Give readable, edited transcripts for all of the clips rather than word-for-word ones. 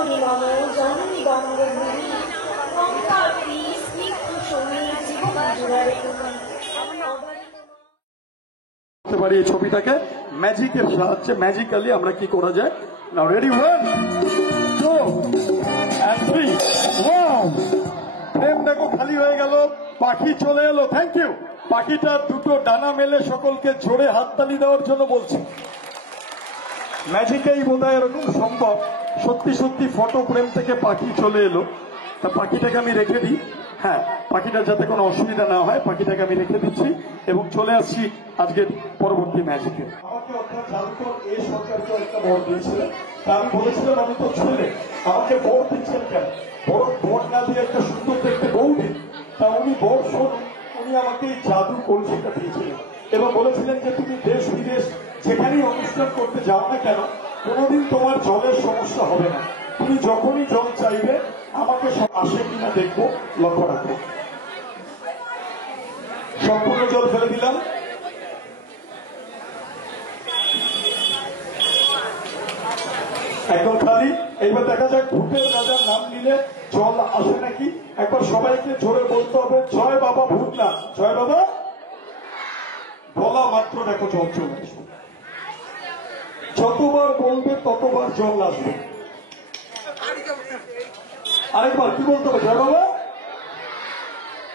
করি মম জননী বঙ্গভূমি গঙ্গাবতী স্নিগ্ধ সমীর জীবন জুড়ারে তুমি পারি এই ছবিটাকে ম্যাজিকের সাহায্যে ম্যাজিক্যালি আমরা কি করা যায় নাও রেডি 1 2 and 3 ওয়াও ফ্রেম দেখো খালি হয়ে গেল পাখি চলে এলো থ্যাংক ইউ পাখিটা দুটো ডানা মেলে সকলকে জোরে হাততালি দেওয়ার জন্য বলছি ম্যাজিকেই বোধহয় এরকম সম্ভব সত্যি সত্যি ফটো ফ্রেম থেকে পাখি চলে এলো তা পাখিটাকে আমি রেখে দিই হ্যাঁ পাখিটার যাতে কোনো অসুবিধা না হয় পাখিটাকে আমি রেখে দিচ্ছি এবং চলে আসছি আজকের পরবর্তী ম্যাজিকে আমাকে অর্থাৎ জাদুকর এই সরকারকে একটা ভোট দিয়েছিলেন তা আমি বলেছিলাম আমি তো ছেলে আমাকে ভোট দিচ্ছেন কেন ভোট না দিয়ে একটা সুন্দর দেখতে বউ দিন তা উনি ভোট শোন উনি আমাকে এই জাদু কলসিটা দিয়েছিলেন এবং বলেছিলেন যে তুমি দেশ বিদেশ যেখানেই অনুষ্ঠান করতে যাও না কেন কোনোদিন তোমার জলের সমস্যা হবে না তুমি যখনই জল চাইবে আমাকে আসে কিনা দেখবো লক্ষ্য রাখবো সম্পূর্ণ জল ফেলে দিলাম একদম খালি এইবার দেখা যাক ভূতের রাজার নাম নিলে জল আসে নাকি একবার সবাইকে জোরে বলতে হবে জয় বাবা ভূতনাথ জয় বাবা বলা মাত্র দেখো জল চলে আসবে যতবার বলবে ততবার জল আসবে আরেকবার কি বলতে হবে জয় বাবা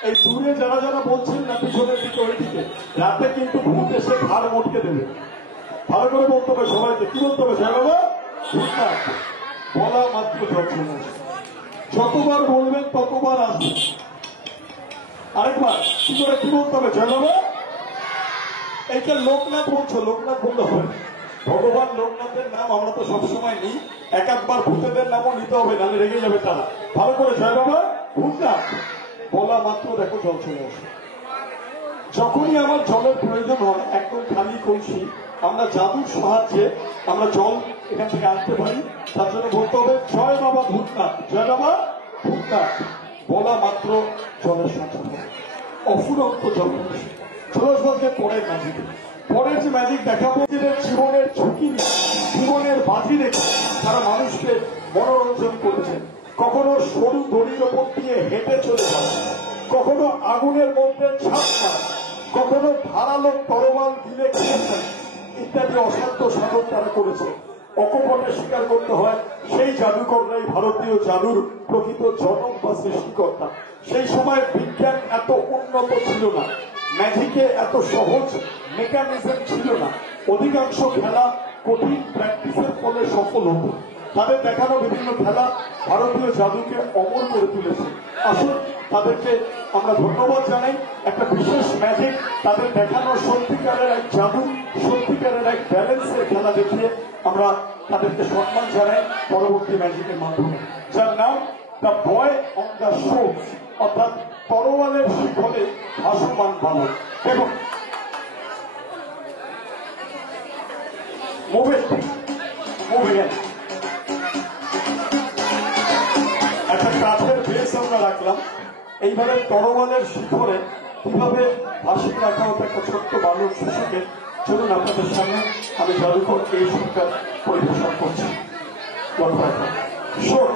এই দূরে যারা যারা বলছেন না পিছনের দিকে ওই দিকে রাতে কিন্তু ভূত এসে ঘাড় মটকে দেবে ভালো করে বলতে হবে সবাইকে কি বলতে হবে জয় বাবা ভূতনাথ বলা মাত্র জল চলে আসবে যতবার বলবেন ততবার আসবে আরেকবার কি করে কি বলতে হবে জয় বাবা এইটা লোকনাথ বলছো লোকনাথ বলতে হবে ভগবান লোকনাথের নাম আমরা তো সবসময় নিই একবার ভূতেদের নামও নিতে হবে নাহলে রেগে যাবে তারা ভালো করে জয় বাবা ভূতনাথ বলা মাত্র দেখো জল চলে আসে যখনই আমার জলের প্রয়োজন হয় একদম খালি কলসি আমরা জাদুর সাহায্যে আমরা জল এখান থেকে আনতে পারি তার জন্য বলতে হবে জয় বাবা ভূতনাথ জয় বাবা ভূতনাথ বলা মাত্র জলের সঞ্চয় অফুরন্ত জল চলে পরের ম্যাজিক পরের যে ম্যাজিক দেখাবো জীবনের ঝুঁকি নিয়ে জীবনের বাজি রেখে তারা মানুষকে মনোরঞ্জন করেছেন কখনো সরু দড়ির ওপর দিয়ে হেঁটে চলে যাওয়া কখনো আগুনের মধ্যে ঝাঁপ মারা কখনো ধারালো তরোয়াল দিলে খেয়েছেন ইত্যাদি অসাধ্য সাধন তারা করেছে অকপটে স্বীকার করতে হয় সেই জাদুকররাই ভারতীয় জাদুর প্রকৃত জনক বা সৃষ্টিকর্তা সেই সময় বিজ্ঞান এত উন্নত ছিল না ম্যাজিকে এত সহজ মেকানিজম ছিল না অধিকাংশ খেলা কঠিন প্র্যাকটিসের ফলে সফল হতো তাদের দেখানো বিভিন্ন খেলা ভারতীয় জাদুকে অমর করে তুলেছে আসুন তাদেরকে আমরা ধন্যবাদ জানাই একটা বিশেষ ম্যাজিক তাদের দেখানো সত্যিকারের এক জাদু সত্যিকারের এক ব্যালেন্সের খেলা দেখিয়ে আমরা তাদেরকে সম্মান জানাই পরবর্তী ম্যাজিকের মাধ্যমে যার নাম the boy on the show অর্থাৎ তরোয়ালের শিখরে ভাসমান বালক এবং একটা কাঠের বেশ আমরা রাখলাম এইভাবে তরোয়ালের শিখরে কিভাবে ভাসিয়ে রাখা হতো একটা ছোট্ট বালক শিশুকে চলুন আপনাদের সামনে আমি জাদুকর এই সরকার পরিবেশন করছি লক্ষ্য রাখা শোক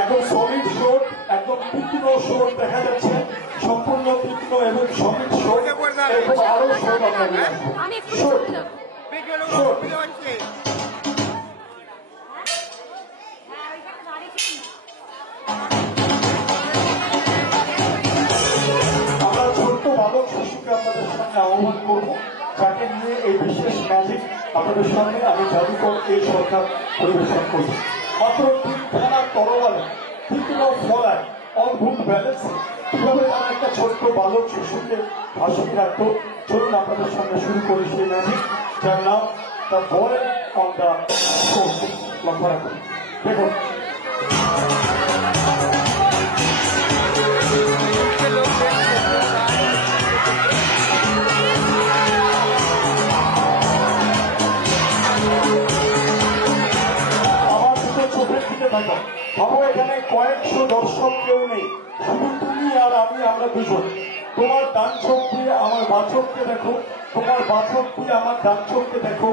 একদম সলিড শোট একদম তীক্ষ্ণ শোট দেখা যাচ্ছে সম্পূর্ণ তীক্ষ্ণ এবং সলিড শোট এবং আরো শোট আমরা শোট শোট আমরা ছোট্ট বালক শিশুকে আপনাদের সামনে আহ্বান করবো যাকে নিয়ে এই বিশেষ ম্যাজিক আপনাদের সামনে আমি জাদুকর এই সরকার পরিবেশন করছি মাত্র 3খানা তরোয়ালে তীক্ষ্ণ ফলায় অদ্ভুত ব্যালেন্স কিভাবে তারা একটা ছোট্ট বালক শিশুকে ভাসিয়ে রাখতো চলুন আপনাদের সামনে শুরু করি সেই ম্যাজিক যার নাম the boy on the show লক্ষ্য রাখুন দেখুন ভাবো এখানে কয়েকশো দর্শক কেউ নেই শুধু তুমি আর আমি, আমরা দুজন। তোমার ডান চোখ দিয়ে আমার বাঁ চোখকে দেখো, তোমার বাঁ চোখ দিয়ে আমার ডান চোখকে দেখো,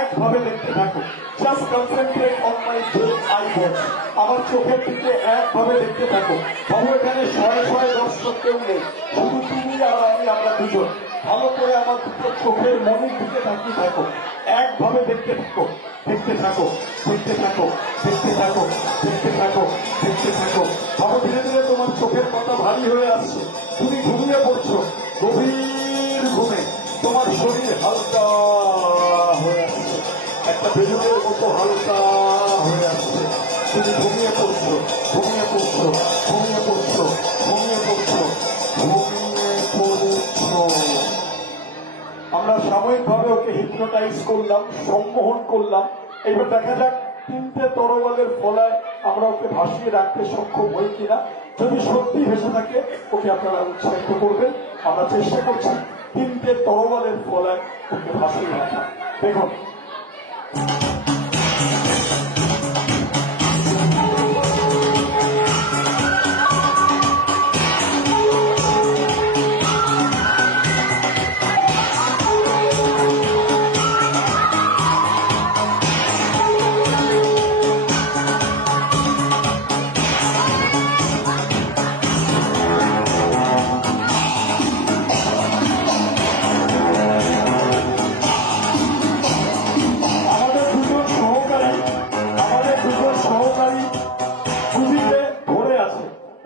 একভাবে দেখতে থাকো। Just concentrate on my I watch. আমার চোখের দিকে একভাবে দেখতে থাকো। বাবু এখানে শয়ে শয়ে দর্শক কেউ নেই, শুধু তুমি আর আমি, আমরা দুজন। ভালো করে আমার দুটো চোখের মনের দিকে তাকিয়ে থাকো, একভাবে দেখতে থাকো, দেখতে থাকো, দেখতে থাকো, দেখতে থাকো, দেখতে থাকো, দেখতে থাকো। বাবু ধীরে ধীরে তোমার চোখের কথা ভারী হয়ে আসছে, তুমি ঘুমিয়ে পড়ছো গভীর ঘুমে। তোমার শরীর হালকা হয়ে আসছে, একটা বেলুনের মতো হালকা হয়ে আসছে। তুমি ঘুমিয়ে পড়ছো, ঘুমিয়ে পড়ছো, ঘুমিয়ে পড়ছো, ঘুমিয়ে পড়ছো, ঘুমিয়ে পড়ছো। আমরা সাময়িকভাবে ওকে হিপনোটাইজ করলাম, সম্মোহন করলাম। এবার দেখা যাক তিনটে তরোয়ালের ফলায় আমরা ওকে ভাসিয়ে রাখতে সক্ষম হই কিনা। যদি সত্যি ভেসে থাকে ওকে আপনারা উৎসাহিত করবেন। আমরা চেষ্টা করছি তিনটে তরোয়ালের ফলায় ওকে ভাসিয়ে রাখা। দেখুন,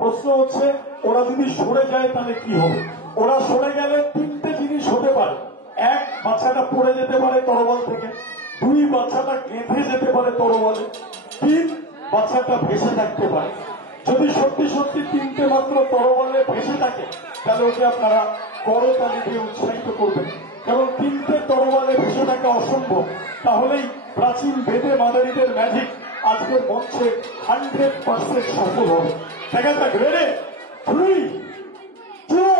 প্রশ্ন হচ্ছে ওরা যদি সরে যায় তাহলে কি হবে। ওরা সরে গেলে তিনটে জিনিস হতে পারে। এক, বাচ্চাটা পড়ে যেতে পারে তরোয়াল থেকে। দুই, বাচ্চাটা গেঁথে যেতে পারে তরোয়ালে। তিন, বাচ্চাটা ভেসে থাকতে পারে। যদি সত্যি সত্যি তিনটে মাত্র তরোয়ালে ভেসে থাকে তাহলে ওকে আপনারা করতালি দিয়ে উৎসাহিত করবেন। কারণ তিনটে তরোয়ালে ভেসে থাকা অসম্ভব। তাহলেই প্রাচীন বেদে মাদারীদের ম্যাজিক আজকের মঞ্চে 100% সফল হবে। দেখা যাক, রেডি, 3, 2,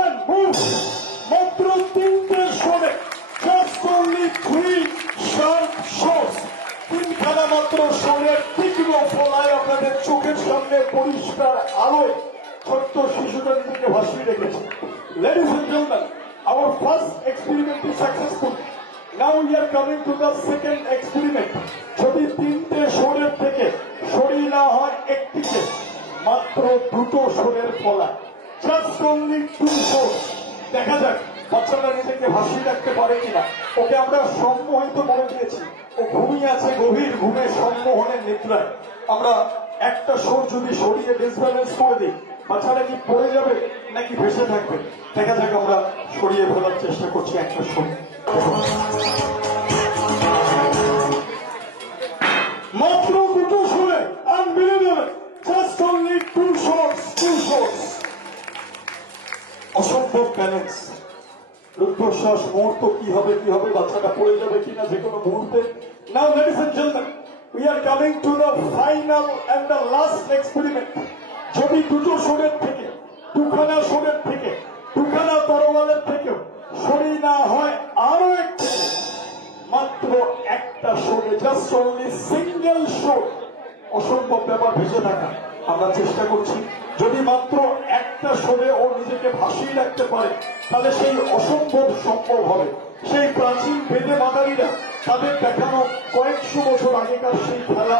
1, মুভ। মাত্র তিনটে শোনে, জাস্ট অনলি 3 শার্প শটস। তিনখানা মাত্র শোনের তীক্ষ্ণ ফলায় আপনাদের চোখের সামনে পরিষ্কার আলোয় ছোট্ট শিশুটা নিজেকে ভাসিয়ে রেখেছে। Ladies and gentlemen, our first experiment is successful. Now we are coming to the second experiment. যদি তিনটে শোরের থেকে সরি না হয় একটিকে, মাত্র দুটো শোরের ফলা, জাস্ট অনলি 2 শোর। দেখা যাক বাচ্চাটা নিজেকে ভাসিয়ে রাখতে পারে কিনা। ওকে আমরা সম্মোহিত করে দিয়েছি, ও ঘুমিয়ে আছে গভীর ঘুমে সম্মোহনের নিদ্রায়। আমরা একটা শোর যদি সরিয়ে ডিসব্যালেন্স করে দিই, বাচ্চাটা কি পড়ে যাবে নাকি ভেসে থাকবে। দেখা যাক, আমরা সরিয়ে ফেলার চেষ্টা করছি একটা শোর। মাত্র দুটো শোরে, unbelievable, just only 2 shots, 2 shots. অসম্ভব ব্যালেন্স, রুদ্ধশ্বাস, মুহূর্ত কি হবে, কি হবে, বাচ্চাটা পড়ে যাবে কিনা যে কোনো মুহূর্তে। Now ladies and gentleman, we are coming to the final and the last experiment. যদি দুটো শোরের থেকে, দুখানা শোরের থেকে, দুখানা তরোয়ালের থেকেও সরি না হয় আরো একটু, মাত্র একটা শোরে, জাস্ট অনলি সিঙ্গেল শোর। অসম্ভব ব্যাপার ভেসে থাকা। আমরা চেষ্টা করছি যদি মাত্র একটা শোরে ও নিজেকে ভাসিয়ে রাখতে পারে তাহলে সেই অসম্ভব সম্ভব হবে। সেই প্রাচীন বেদে মাদারীরা তাদের দেখানো কয়েকশো বছর আগেকার সেই খেলা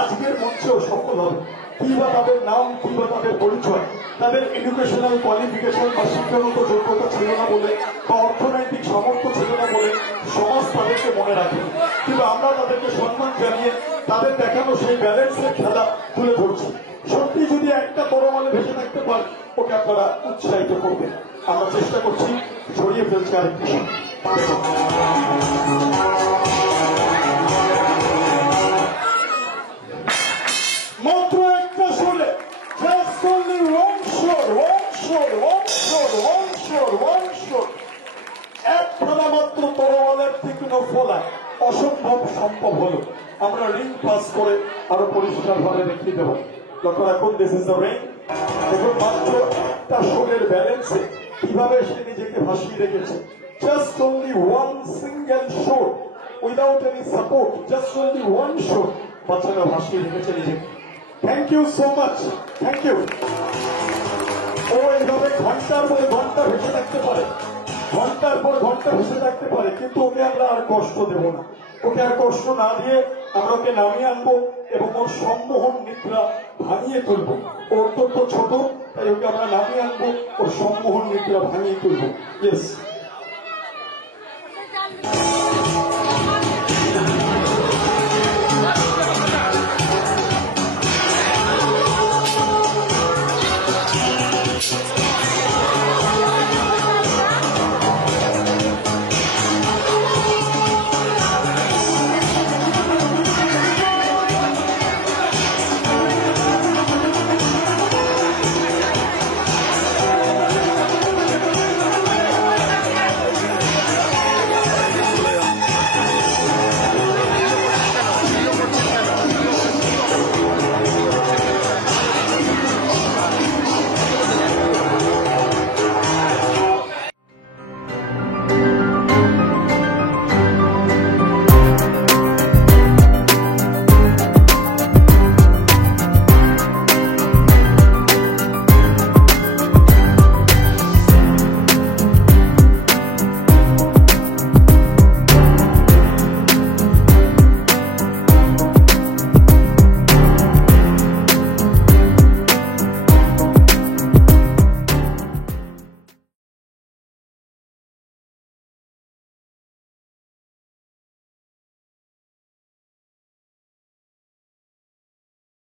আজকের মঞ্চেও সফল হবে। কি বা তাদের নাম, কি বা তাদের পরিচয়, তাদের এডুকেশনাল কোয়ালিফিকেশন বা শিক্ষাগত যোগ্যতা ছিল না বলে বা অর্থনৈতিক সামর্থ্য ছিল না বলে সমাজ তাদেরকে মনে রাখে। কিন্তু আমরা তাদেরকে সম্মান জানিয়ে তাদের দেখানো সেই ব্যালেন্সের খেলা তুলে ধরছি। সত্যি যদি একটা তরোয়ালে ভেসে থাকতে পারে ওকে আপনারা উৎসাহিত করবেন। আমরা চেষ্টা করছি, ছড়িয়ে ফেলছি আরেকটি। মাত্র একটা শোরে, জাস্ট অনলি 1 শোর, 1 শোর, 1 শোর, 1 শোর, 1 শোর। একখানা মাত্র তরোয়ালের তীক্ষ্ণ ফলা, অসম্ভব সম্ভব হলো। আমরা রিং পাস করে আরো পরিষ্কার ভাবে দেখিয়ে দেব। লক্ষ্য রাখুন, দিস ইজ দ্য রিং। দেখুন মাত্র একটা শোরের ব্যালেন্সে কিভাবে সে নিজেকে ভাসিয়ে রেখেছে। Just only 1 single shore, without any support, just only 1 shore বাচ্চারা ভাসিয়ে রেখেছে নিজেকে। Thank you so much, thank you. ও এইভাবে ঘন্টার পর ঘন্টা ভেসে থাকতে পারে, ঘন্টার পর ঘন্টা ভেসে থাকতে পারে, কিন্তু ওকে আমরা আর কষ্ট দেব না। ওকে আর কষ্ট না দিয়ে আমরা ওকে নামিয়ে আনবো এবং ওর সম্মোহন নিদ্রা ভাঙিয়ে তুলবো। ও অত্যন্ত ছোট, তাই ওকে আমরা নামিয়ে আনবো, ওর সম্মোহন নিদ্রা ভাঙিয়ে তুলবো। ইয়েস।